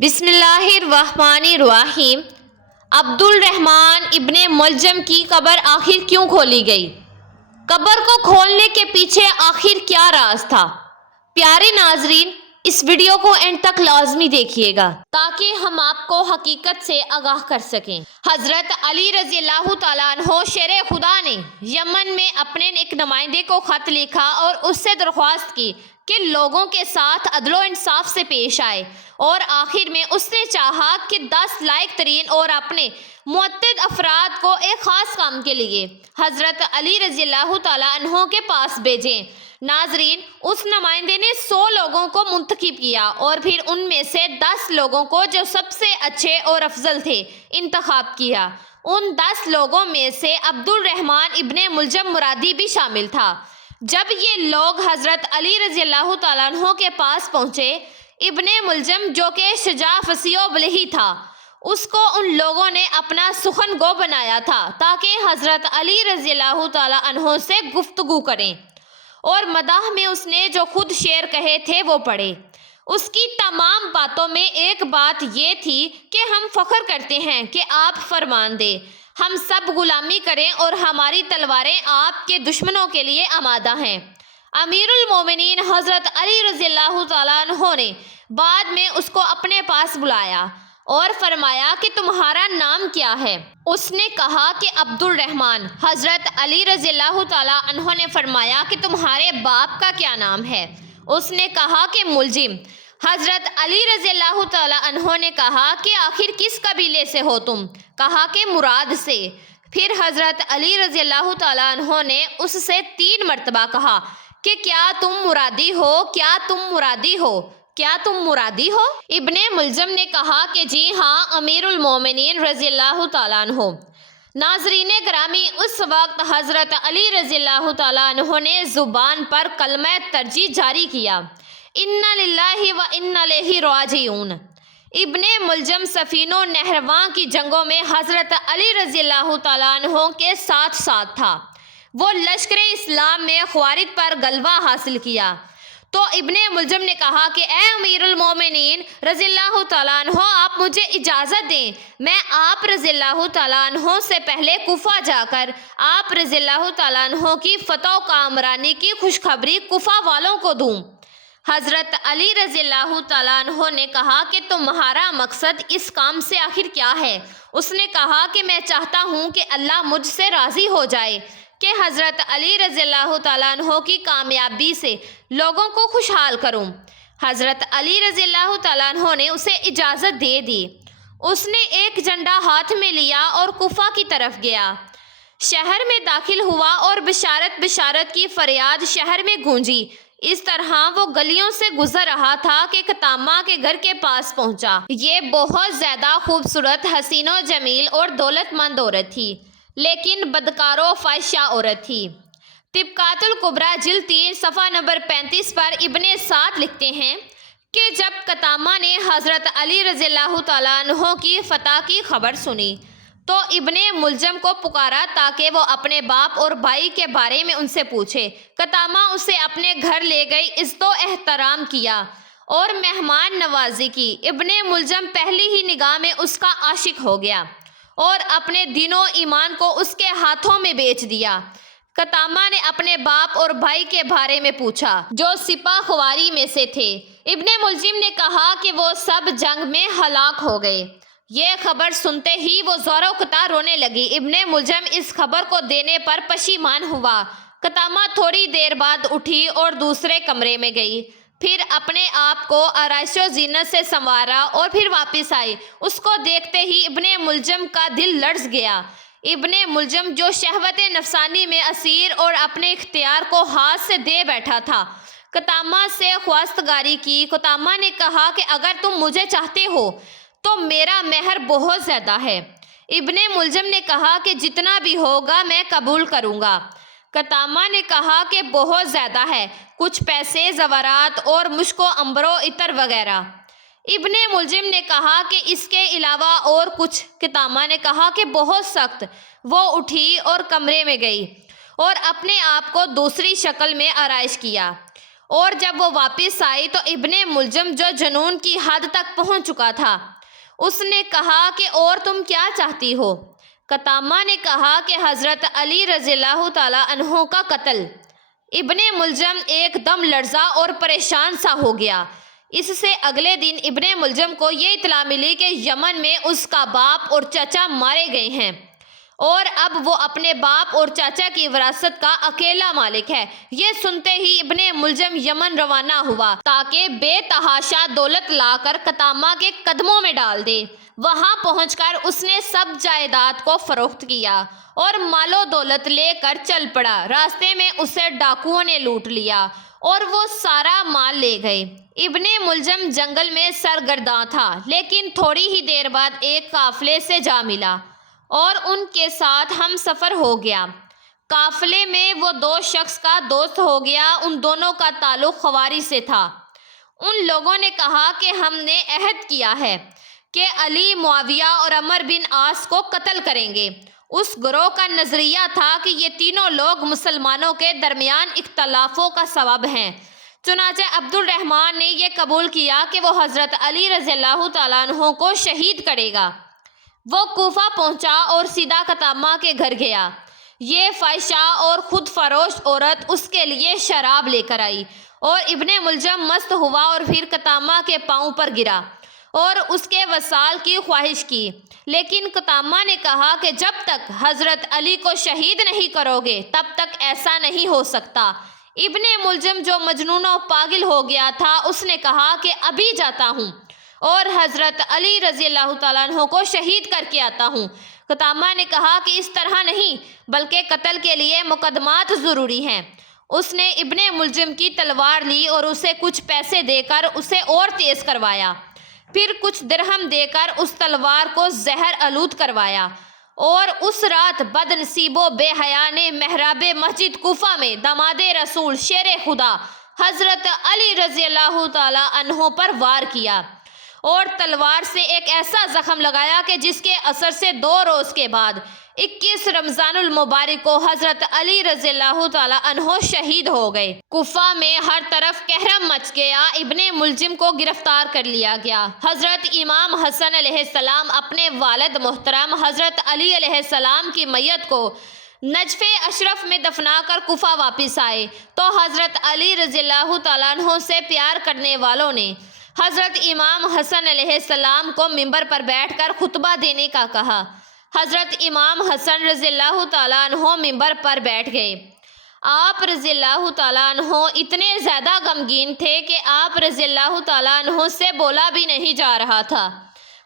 بسم اللہ الرحمن الرحیم۔ عبد الرحمن ابن ملجم کی قبر آخر کیوں کھولی گئی؟ قبر کو کھولنے کے پیچھے آخر کیا راز تھا؟ پیارے ناظرین، اس ویڈیو کو اینڈ تک لازمی دیکھیے گا تاکہ ہم آپ کو حقیقت سے آگاہ کر سکیں۔ حضرت علی رضی اللہ تعالیٰ عنہ شیر خدا نے یمن میں اپنے ایک نمائندے کو خط لکھا اور اس سے درخواست کی کہ لوگوں کے ساتھ عدل و انصاف سے پیش آئے، اور آخر میں اس نے چاہا کہ 10 لائق ترین اور اپنے معتد افراد کو ایک خاص کام کے لیے حضرت علی رضی اللہ تعالیٰ عنہ کے پاس بھیجیں۔ ناظرین، اس نمائندے نے 100 لوگوں کو منتخب کیا اور پھر ان میں سے 10 لوگوں کو جو سب سے اچھے اور افضل تھے انتخاب کیا۔ ان 10 لوگوں میں سے عبد الرحمن ابن ملجم مرادی بھی شامل تھا۔ جب یہ لوگ حضرت علی رضی اللہ تعالیٰ عنہ کے پاس پہنچے، ابن ملجم جو کہ شجاع فصیح و بلیغ تھا، اس کو ان لوگوں نے اپنا سخن گو بنایا تھا تاکہ حضرت علی رضی اللہ تعالیٰ عنہ سے گفتگو کریں، اور مداح میں اس نے جو خود شعر کہے تھے وہ پڑھے۔ اس کی تمام باتوں میں ایک بات یہ تھی کہ ہم فخر کرتے ہیں کہ آپ فرمان دیں، ہم سب غلامی کریں اور ہماری تلواریں آپ کے دشمنوں کے لیے آمادہ ہیں۔ امیر المومنین حضرت علی رضی اللہ تعالیٰ عنہ نے بعد میں اس کو اپنے پاس بلایا اور فرمایا کہ تمہارا نام کیا ہے؟ اس نے کہا کہ عبد الرحمن۔ حضرت علی رضی اللہ تعالیٰ عنہ نے فرمایا کہ تمہارے باپ کا کیا نام ہے؟ اس نے کہا کہ ملجم۔ حضرت علی رضی اللہ تعالیٰ عنہ نے کہا کہ آخر کس قبیلے سے ہو تم؟ کہا کہ مراد سے۔ پھر حضرت علی رضی اللہ تعالیٰ عنہ نے اس سے 3 مرتبہ کہا کہ کیا تم مرادی ہو؟ کیا تم مرادی ہو؟ کیا تم مرادی ہو؟ ابن ملجم نے کہا کہ جی ہاں امیر المومنین رضی اللہ تعالیٰ عنہ۔ ناظرین گرامی، اس وقت حضرت علی رضی اللہ تعالیٰ عنہ نے زبان پر کلمہ ترجیح جاری کیا، انا للہ و انا الیہ راجعون۔ ابن ملجم صفین و نہرواں کی جنگوں میں حضرت علی رضی اللہ تعالیٰ عنہ کے ساتھ تھا۔ وہ لشکر اسلام میں خوارج پر غلبہ حاصل کیا تو ابن ملجم نے کہا کہ اے امیر المومنین رضی اللہ تعالیٰ عنہ، آپ مجھے اجازت دیں، میں آپ رضی اللہ تعالیٰ عنہ سے پہلے کوفہ جا کر آپ رضی اللہ تعالیٰ عنہ کی فتح و کامرانی کی خوشخبری کوفہ والوں کو دوں۔ حضرت علی رضی اللہ تعالیٰ عنہ نے کہا کہ تمہارا مقصد اس کام سے آخر کیا ہے؟ اس نے کہا کہ میں چاہتا ہوں کہ اللہ مجھ سے راضی ہو جائے کہ حضرت علی رضی اللہ تعالیٰ عنہ کی کامیابی سے لوگوں کو خوشحال کروں۔ حضرت علی رضی اللہ تعالیٰ عنہ نے اسے اجازت دے دی۔ اس نے ایک جھنڈا ہاتھ میں لیا اور کوفہ کی طرف گیا، شہر میں داخل ہوا اور بشارت بشارت کی فریاد شہر میں گونجی۔ اس طرح وہ گلیوں سے گزر رہا تھا کہ قطامہ کے گھر کے پاس پہنچا۔ یہ بہت زیادہ خوبصورت، حسین و جمیل اور دولت مند عورت تھی، لیکن بدکار و فاحشہ عورت تھی۔ طبقات الکبریٰ جلد 3 صفحہ نمبر 35 پر ابن سعد لکھتے ہیں کہ جب قطامہ نے حضرت علی رضی اللہ تعالیٰ عنہ کی فتح کی خبر سنی تو ابن ملجم کو پکارا تاکہ وہ اپنے باپ اور بھائی کے بارے میں ان سے پوچھے۔ قطامہ اسے اپنے گھر لے گئی، عزت و احترام کیا اور مہمان نوازی کی۔ ابن ملجم پہلی ہی نگاہ میں اس کا عاشق ہو گیا اور اپنے دین و ایمان کو اس کے ہاتھوں میں بیچ دیا۔ قطامہ نے اپنے باپ اور بھائی کے بارے میں پوچھا جو سپاہ خواری میں سے تھے۔ ابن ملجم نے کہا کہ وہ سب جنگ میں ہلاک ہو گئے۔ یہ خبر سنتے ہی وہ زور و قطار رونے لگی۔ ابن ملجم اس خبر کو دینے پر پشیمان ہوا۔ قطامہ تھوڑی دیر بعد اٹھی اور دوسرے کمرے میں گئی، پھر اپنے آپ کو آرائش و زینت سے سنوارا اور پھر واپس آئی۔ اس کو دیکھتے ہی ابن ملجم کا دل لرز گیا۔ ابن ملجم جو شہوت نفسانی میں اسیر اور اپنے اختیار کو ہاتھ سے دے بیٹھا تھا، قطامہ سے خواستگاری کی۔ قطامہ نے کہا کہ اگر تم مجھے چاہتے ہو تو میرا مہر بہت زیادہ ہے۔ ابن ملجم نے کہا کہ جتنا بھی ہوگا میں قبول کروں گا۔ قطامہ نے کہا کہ بہت زیادہ ہے، کچھ پیسے، زیورات اور مشک و عنبر و عطر وغیرہ۔ ابن ملجم نے کہا کہ اس کے علاوہ اور کچھ؟ قطامہ نے کہا کہ بہت سخت۔ وہ اٹھی اور کمرے میں گئی اور اپنے آپ کو دوسری شکل میں آرائش کیا اور جب وہ واپس آئی تو ابن ملجم جو جنون کی حد تک پہنچ چکا تھا اس نے کہا کہ اور تم کیا چاہتی ہو؟ قطامہ نے کہا کہ حضرت علی رضی اللہ تعالیٰ عنہ کا قتل۔ ابن ملجم ایک دم لرزا اور پریشان سا ہو گیا۔ اس سے اگلے دن ابن ملجم کو یہ اطلاع ملی کہ یمن میں اس کا باپ اور چچا مارے گئے ہیں اور اب وہ اپنے باپ اور چاچا کی وراثت کا اکیلا مالک ہے۔ یہ سنتے ہی ابن ملجم یمن روانہ ہوا تاکہ بے تحاشا دولت لا کر قطامہ کے قدموں میں ڈال دے۔ وہاں پہنچ کر اس نے سب جائیداد کو فروخت کیا اور مال و دولت لے کر چل پڑا۔ راستے میں اسے ڈاکوؤں نے لوٹ لیا اور وہ سارا مال لے گئے۔ ابن ملجم جنگل میں سرگرداں تھا، لیکن تھوڑی ہی دیر بعد ایک قافلے سے جا ملا اور ان کے ساتھ ہم سفر ہو گیا۔ قافلے میں وہ دو شخص کا دوست ہو گیا۔ ان دونوں کا تعلق خواری سے تھا۔ ان لوگوں نے کہا کہ ہم نے عہد کیا ہے کہ علی، معاویہ اور عمرو بن عاص کو قتل کریں گے۔ اس گروہ کا نظریہ تھا کہ یہ تینوں لوگ مسلمانوں کے درمیان اختلافوں کا سبب ہیں۔ چنانچہ عبد الرحمن نے یہ قبول کیا کہ وہ حضرت علی رضی اللہ تعالیٰ عنہ کو شہید کرے گا۔ وہ کوفہ پہنچا اور سیدھا قطامہ کے گھر گیا۔ یہ فاحشہ اور خود فروش عورت اس کے لیے شراب لے کر آئی اور ابن ملجم مست ہوا اور پھر قطامہ کے پاؤں پر گرا اور اس کے وصال کی خواہش کی، لیکن قطامہ نے کہا کہ جب تک حضرت علی کو شہید نہیں کرو گے تب تک ایسا نہیں ہو سکتا۔ ابن ملجم جو مجنون و پاگل ہو گیا تھا اس نے کہا کہ ابھی جاتا ہوں اور حضرت علی رضی اللہ تعالیٰ عنہ کو شہید کر کے آتا ہوں۔ قطامہ نے کہا کہ اس طرح نہیں، بلکہ قتل کے لیے مقدمات ضروری ہیں۔ اس نے ابن ملجم کی تلوار لی اور اسے کچھ پیسے دے کر اسے اور تیز کروایا، پھر کچھ درہم دے کر اس تلوار کو زہر آلود کروایا، اور اس رات بد نصیب و بے حیا نے محراب مسجد کوفہ میں داماد رسول شیر خدا حضرت علی رضی اللہ تعالیٰ عنہ پر وار کیا اور تلوار سے ایک ایسا زخم لگایا کہ جس کے اثر سے 2 روز کے بعد 21 رمضان المبارک کو حضرت علی رضی اللہ تعالیٰ عنہ شہید ہو گئے۔ کوفہ میں ہر طرف قہرم مچ گیا۔ ابن ملجم کو گرفتار کر لیا گیا۔ حضرت امام حسن علیہ السلام اپنے والد محترم حضرت علی علیہ السلام کی میت کو نجف اشرف میں دفنا کر کوفہ واپس آئے تو حضرت علی رضی اللہ تعالیٰ عنہ سے پیار کرنے والوں نے حضرت امام حسن علیہ السلام کو منبر پر بیٹھ کر خطبہ دینے کا کہا۔ حضرت امام حسن رضی اللہ تعالیٰ عنہ منبر پر بیٹھ گئے۔ آپ رضی اللہ تعالیٰ عنہ اتنے زیادہ غمگین تھے کہ آپ رضی اللہ تعالیٰ عنہ سے بولا بھی نہیں جا رہا تھا۔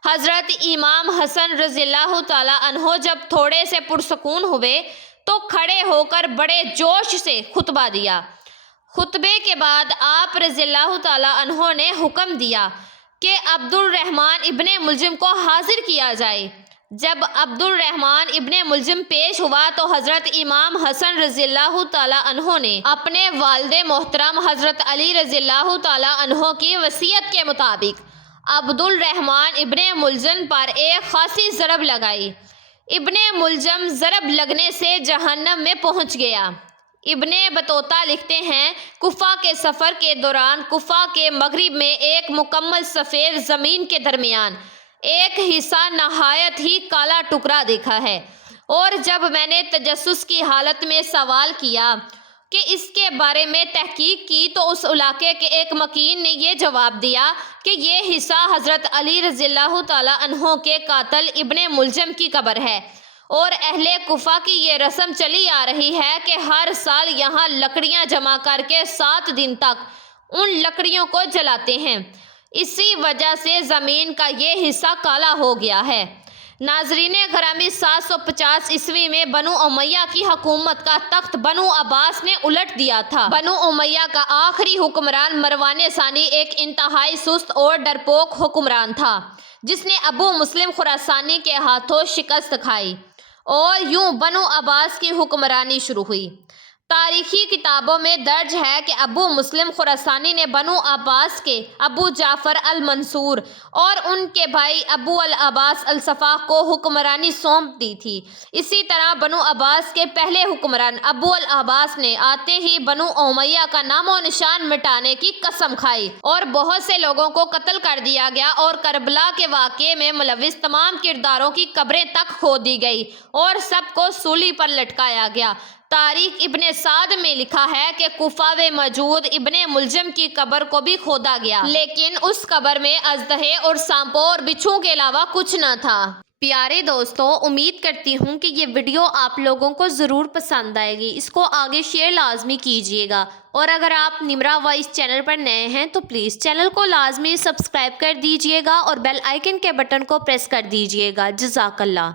حضرت امام حسن رضی اللہ تعالیٰ عنہ جب تھوڑے سے پرسکون ہوئے تو کھڑے ہو کر بڑے جوش سے خطبہ دیا۔ خطبے کے بعد آپ رضی اللہ تعالیٰ عنہ نے حکم دیا کہ عبد الرحمن ابن ملجم کو حاضر کیا جائے۔ جب عبد الرحمن ابن ملجم پیش ہوا تو حضرت امام حسن رضی اللہ تعالیٰ عنہ نے اپنے والد محترم حضرت علی رضی اللہ تعالیٰ عنہ کی وصیت کے مطابق عبد الرحمن ابن ملجم پر ایک خاصی ضرب لگائی۔ ابن ملجم ضرب لگنے سے جہنم میں پہنچ گیا۔ ابن بطوطہ لکھتے ہیں، کوفہ کے سفر کے دوران کوفہ کے مغرب میں ایک مکمل سفید زمین کے درمیان ایک حصہ نہایت ہی کالا ٹکڑا دیکھا ہے، اور جب میں نے تجسس کی حالت میں سوال کیا کہ اس کے بارے میں تحقیق کی تو اس علاقے کے ایک مکین نے یہ جواب دیا کہ یہ حصہ حضرت علی رضی اللہ تعالیٰ عنہ کے قاتل ابن ملجم کی قبر ہے، اور اہل کوفہ کی یہ رسم چلی آ رہی ہے کہ ہر سال یہاں لکڑیاں جمع کر کے 7 دن تک ان لکڑیوں کو جلاتے ہیں، اسی وجہ سے زمین کا یہ حصہ کالا ہو گیا ہے۔ ناظرین گرامی، 750 عیسوی میں بنو امیہ کی حکومت کا تخت بنو عباس نے الٹ دیا تھا۔ بنو امیہ کا آخری حکمران مروان ثانی ایک انتہائی سست اور ڈرپوک حکمران تھا جس نے ابو مسلم خراسانی کے ہاتھوں شکست کھائی، اور یوں بنو عباس کی حکمرانی شروع ہوئی۔ تاریخی کتابوں میں درج ہے کہ ابو مسلم خراسانی نے بنو عباس کے ابو جعفر المنصور اور ان کے بھائی ابو العباس الصفاح کو حکمرانی سونپ دی تھی۔ اسی طرح بنو عباس کے پہلے حکمران ابو العباس نے آتے ہی بنو امیہ کا نام و نشان مٹانے کی قسم کھائی اور بہت سے لوگوں کو قتل کر دیا گیا اور کربلا کے واقعے میں ملوث تمام کرداروں کی قبریں تک کھود دی گئی اور سب کو سولی پر لٹکایا گیا۔ تاریخ ابن سعد میں لکھا ہے کہ کوفہ میں موجود ابن ملجم کی قبر کو بھی کھودا گیا، لیکن اس قبر میں اژدہے اور سانپوں اور بچھوؤں کے علاوہ کچھ نہ تھا۔ پیارے دوستوں، امید کرتی ہوں کہ یہ ویڈیو آپ لوگوں کو ضرور پسند آئے گی۔ اس کو آگے شیئر لازمی کیجیے گا، اور اگر آپ نمرا وائس چینل پر نئے ہیں تو پلیز چینل کو لازمی سبسکرائب کر دیجیے گا اور بیل آئیکن کے بٹن کو پریس کر دیجیے گا۔ جزاک اللہ۔